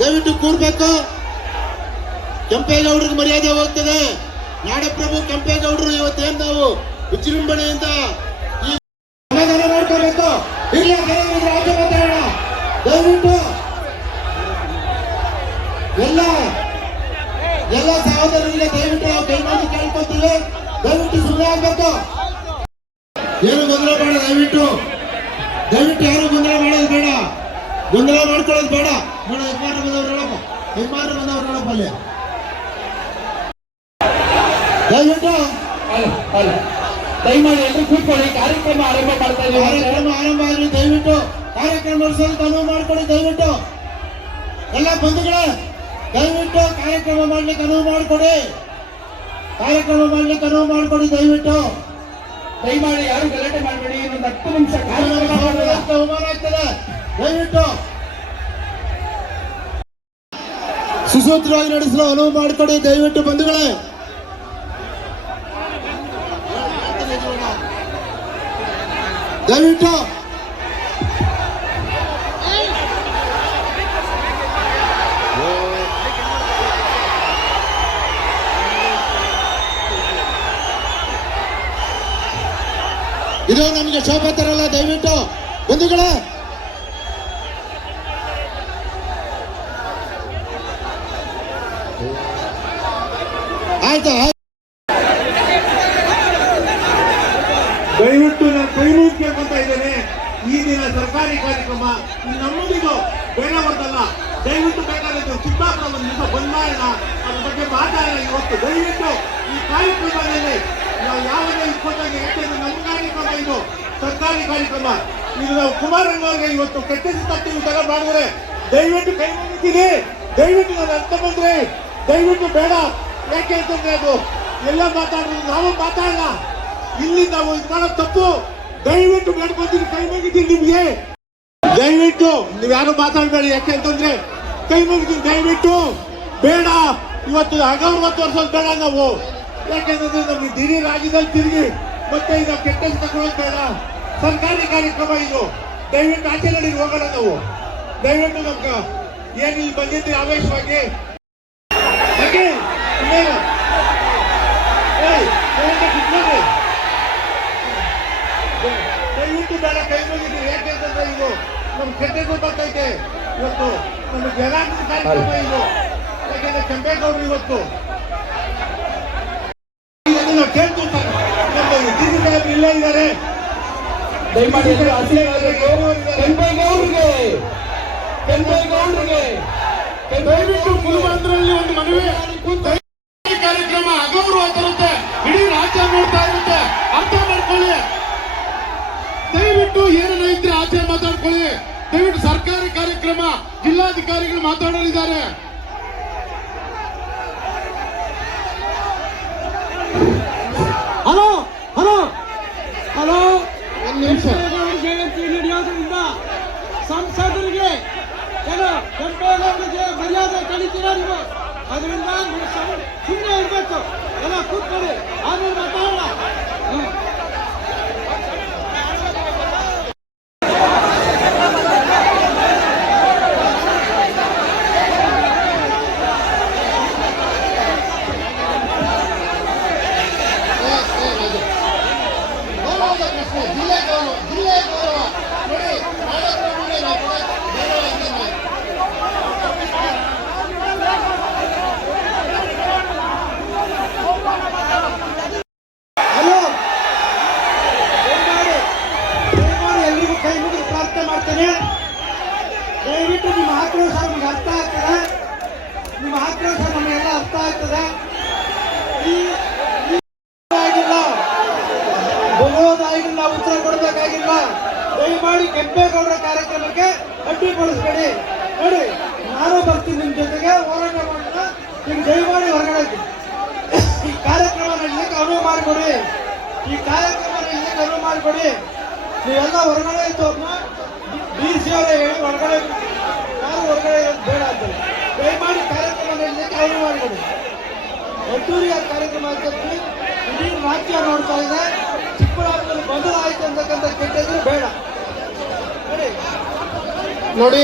ದಯವಿಟ್ಟು ಕೂರ್ಬೇಕು. ಕೆಂಪೇಗೌಡರಿಗೆ ಮರ್ಯಾದೆ ಹೋಗ್ತದೆ. ನಾಡಪ್ರಭು ಕೆಂಪೇಗೌಡರು ಇವತ್ತೇನ್ ನಾವು ವಿಜೃಂಭಣೆಯಿಂದ ಈ ಸಮಾಧಾನ ಮಾಡ್ಕೋಬೇಕು. ಇಲ್ಲ ರಾಜ್ಯ ಮಾತಾಡೋಣ. ದಯವಿಟ್ಟು ಎಲ್ಲ ಸಹೋದರರಿಗೆ ದಯವಿಟ್ಟು ನಾವು ಕೈ ಮಾಡಿ ಕೇಳ್ಕೊತೀವಿ. ದಯವಿಟ್ಟು ಸುಮ್ಮನೆ ಆಗ್ಬೇಕು. ಏನು ಗೊಂದಲ ಬೇಡ. ದಯವಿಟ್ಟು ಯಾರು ಗೊಂದಲ ಮಾಡೋದು ಬೇಡ. ಗೊಂದಲ ಮಾಡ್ಕೊಳ್ಳೋದು ಬೇಡ. ನೋಡ ಯಜಮಾನ್ರು ಬಂದವ್ರು ಹೇಳಪ್ಪ. ಅಲ್ಲಿ ದಯವಿಟ್ಟು ದಯಮಾಡಿ ಎಲ್ಲರೂ ಕೂತ್ಕೊಳ್ಳಿ. ಕಾರ್ಯಕ್ರಮ ಆರಂಭ ಮಾಡ್ತಾ ಇದ್ದೀವಿ. ಕಾರ್ಯಕ್ರಮ ಆರಂಭ ಆದ್ರಿ. ದಯವಿಟ್ಟು ಕಾರ್ಯಕ್ರಮ ನಡೆಸೋದಕ್ಕೆ ಅನುವು ಮಾಡ್ಕೊಡಿ. ದಯವಿಟ್ಟು ಎಲ್ಲ ಬಂಧುಗಳೇ ದಯವಿಟ್ಟು ಕಾರ್ಯಕ್ರಮ ಮಾಡ್ಲಿಕ್ಕೆ ಅನುವು ಮಾಡ್ಕೊಡಿ. ದಯವಿಟ್ಟು ದಯಮಾಡಿ ಯಾರು ಗಲಾಟೆ ಮಾಡಬೇಡಿ. ಇನ್ನೊಂದು 10 ನಿಮಿಷ ಅವಮಾನ ಆಗ್ತದೆ. ದಯವಿಟ್ಟು ಸುಸೂತ್ರವಾಗಿ ನಡೆಸಲು ಅನುವು ಮಾಡಿಕೊಡಿ. ದಯವಿಟ್ಟು ಬಂಧುಗಳೇ ದಯವಿಟ್ಟು ಇದು ನಮಗೆ ಶೋಭೆ ತರಲ್ಲ. ದಯವಿಟ್ಟು ಬಂಧುಗಳೇ ಆಯ್ತಾ. ದಯವಿಟ್ಟು ನಾನು ಕೈ ಮುಗಿ ಕೇಳ್ಕೊಂತ ಇದ್ದೇನೆ. ಈ ದಿನ ಸರ್ಕಾರಿ ಕಾರ್ಯಕ್ರಮ ನಮ್ಮದಿಗೂ ಬೇಡವರ್ದಲ್ಲ. ದಯವಿಟ್ಟು ಬೇಕಾದ್ರೆ ಚಿತ್ತಾಪುರ ಒಂದು ದಿವಸ ಬಂದ್ ಮಾಡೋಣ, ಅದ್ರ ಬಗ್ಗೆ ಮಾತಾಡೋಣ. ಇವತ್ತು ದಯವಿಟ್ಟು ಈ ಕಾರ್ಯಕ್ರಮದಲ್ಲಿ ನಾವು ಯಾವುದೇ ಇಟ್ಕೊಂಡಾಗೆ, ಯಾಕೆಂದ್ರೆ ನಮ್ಮ ಕಾರ್ಯಕ್ರಮ ಇದು ಸರ್ಕಾರಿ ಕಾರ್ಯಕ್ರಮ. ಇದು ನಾವು ಕುಮಾರಣ್ಣವ್ರಿಗೆ ಇವತ್ತು ಕೆಟ್ಟಿಸಿ ತತ್ತಿ ತರ ಮಾಡಿದ್ರೆ ದಯವಿಟ್ಟು ಕೈ ಮುಗಿತೀನಿ. ದಯವಿಟ್ಟು ನಾನು ಅರ್ಥ ಬಂದ್ರೆ ದಯವಿಟ್ಟು ಬೇಡ. ಯಾಕೆ ಅಂತಂದ್ರೆ ಅದು ಎಲ್ಲ ಮಾತಾಡೋದು ನಾವು ಮಾತಾಡಲ್ಲ. ಇಲ್ಲಿ ನಾವು ಇದು ಮಾಡೋ ತಪ್ಪು. ದಯವಿಟ್ಟು ಬೇಡ್ಕೊತೀನಿ, ಕೈ ಮುಗಿತೀನಿ ನಿಮ್ಗೆ. ದಯವಿಟ್ಟು ನೀವು ಯಾರು ಮಾತಾಡಬೇಡಿ. ಯಾಕೆ ಅಂತಂದ್ರೆ ಕೈ ಮುಗಿತೀನಿ. ದಯವಿಟ್ಟು ಬೇಡ. ಇವತ್ತು 20 ವರ್ಷದ ಬೇಡ ನಾವು. ಯಾಕೆಂತಂದ್ರೆ ನಮ್ಗೆ ದಿಢೀ ರಾಜ್ಯದಲ್ಲಿ ತಿರುಗಿ ಮತ್ತೆ ಈಗ ಕೆಟ್ಟ ತಗೊಳ್ಳೋದು ಬೇಡ. ಸರ್ಕಾರಿ ಕಾರ್ಯಕ್ರಮ ಇದು. ದಯವಿಟ್ಟು ಆಚೆ ನಡಿ ಹೋಗೋಣ ನಾವು. ದಯವಿಟ್ಟು ನಮ್ಗೆ ಏನು ಇಲ್ಲಿ ಬಂದಿದ್ದೀವಿ ಆವೇಶವಾಗಿ ಯಾಕೆ ದಯವಿಟ್ಟು ಬೇಡ. ಕೈ ಮುಗಿದ್ದೀವಿ. ಯಾಕೆಂತಂದ್ರೆ ಇದು ನಮ್ಗೆ ಕೆಟ್ಟದ್ದು ಬರ್ತೈತೆ. ಇವತ್ತು ನಮ್ಗೆ ಜನಾಂಗದ ಕಾರ್ಯಕ್ರಮ ಇದು. ಯಾಕೆಂದ್ರೆ ಕೆಂಪೇಗೌಡರು ಇವತ್ತು ಕೇಳ್ತಾರೆ. ಇಲ್ಲೇ ಇದ್ದಾರೆ. ದಯಮಾಡಿ ಕೆಂಪೇಗೌಡರಿಗೆ ದಯವಿಟ್ಟು ಕುಲಬಾಂಧರಲ್ಲಿ ಒಂದು ಮನವಿ. ಕಾರ್ಯಕ್ರಮ ಅಗೌರವ ತರುತ್ತೆ. ಇಡೀ ರಾಜ್ಯ ನೋಡ್ತಾ ಇರುತ್ತೆ. ಅರ್ಥ ಮಾಡ್ಕೊಳ್ಳಿ. ದಯವಿಟ್ಟು ಏನೇನು ಇದ್ರೆ ಆಚೆ ಮಾತಾಡ್ಕೊಳ್ಳಿ. ದಯವಿಟ್ಟು ಸರ್ಕಾರಿ ಕಾರ್ಯಕ್ರಮ ಜಿಲ್ಲಾಧಿಕಾರಿಗಳು ಮಾತಾಡಲಿದ್ದಾರೆ. ಹಲೋ ಒಂದು ನಿಮಿಷ. ಜಯಂತಿ ನಡೆಯೋದ್ರಿಂದ ಸಂಸದರಿಗೆ ಕೆಂಪೇಗೌಡರಿಗೆ ಮರ್ಯಾದೆ ಕಲಿತೀರ ನೀವು. ಅದರಿಂದ ಸುಮ್ಮನೆ ಇರ್ಬೇಕು. ಎಲ್ಲ ಕೂತ್ಕೊಳ್ಳಿ, ಆಮೇಲೆ ಮಾತಾಡೋಣ. ದಯವಿಟ್ಟು ನಿಮ್ಮ ಆಕ್ರೋಶ ನಮ್ಗೆ ಅರ್ಥ ಆಗ್ತದೆ. ನಿಮ್ಮ ಆಕ್ರೋಶ ನಮಗೆಲ್ಲ ಅರ್ಥ ಆಗ್ತದೆ. ಬರೋದಾಗಿಲ್ಲ, ಉತ್ತರ ಕೊಡಬೇಕಾಗಿಲ್ಲ. ದಯಮಾಡಿ ಕೆಂಪೇಗೌಡರ ಕಾರ್ಯಕ್ರಮಕ್ಕೆ ಅಡ್ಡಿಪಡಿಸ್ಬೇಡಿ. ನೋಡಿ, ನಾನು ಬರ್ತೀನಿ ನಿಮ್ಮ ಜೊತೆಗೆ ಹೋರಾಟ ಮಾಡೋಣ. ಈಗ ದಯಮಾಡಿ ಹೊರಗಡೆ ಈ ಕಾರ್ಯಕ್ರಮ ನಡೆಯಲಿಕ್ಕೆ ಅನುವು ಮಾಡಿಕೊಡಿ. ನೀವೆಲ್ಲ ಹೊರಗಡೆ ಇತ್ತು. DC ಅವರೇ ಹೇಳಿ ಹೊರಗಡೆ ಯಾರು ಹೊರಗಡೆ ಬೇಡ ಅಂತಾರೆ. ದಯಮಾಡಿ ಕಾರ್ಯಕ್ರಮ ನಡೆಯಲಿಕ್ಕೆ ಅನುವು ಮಾಡಿಕೊಡಿ. ಒಟ್ಟೂರಿಯ ಕಾರ್ಯಕ್ರಮ ಆಗ್ತದೆ. ಇಡೀ ರಾಜ್ಯ ನೋಡ್ತಾ ಇದೆ. ಚಿಕ್ಕಬಳ್ಳಾಪುರದಲ್ಲಿ ಬದಲಾಯಿತು ಅಂತಕ್ಕಂಥ ಕೆಟ್ಟದ್ದು ಬೇಡ. ನೋಡಿ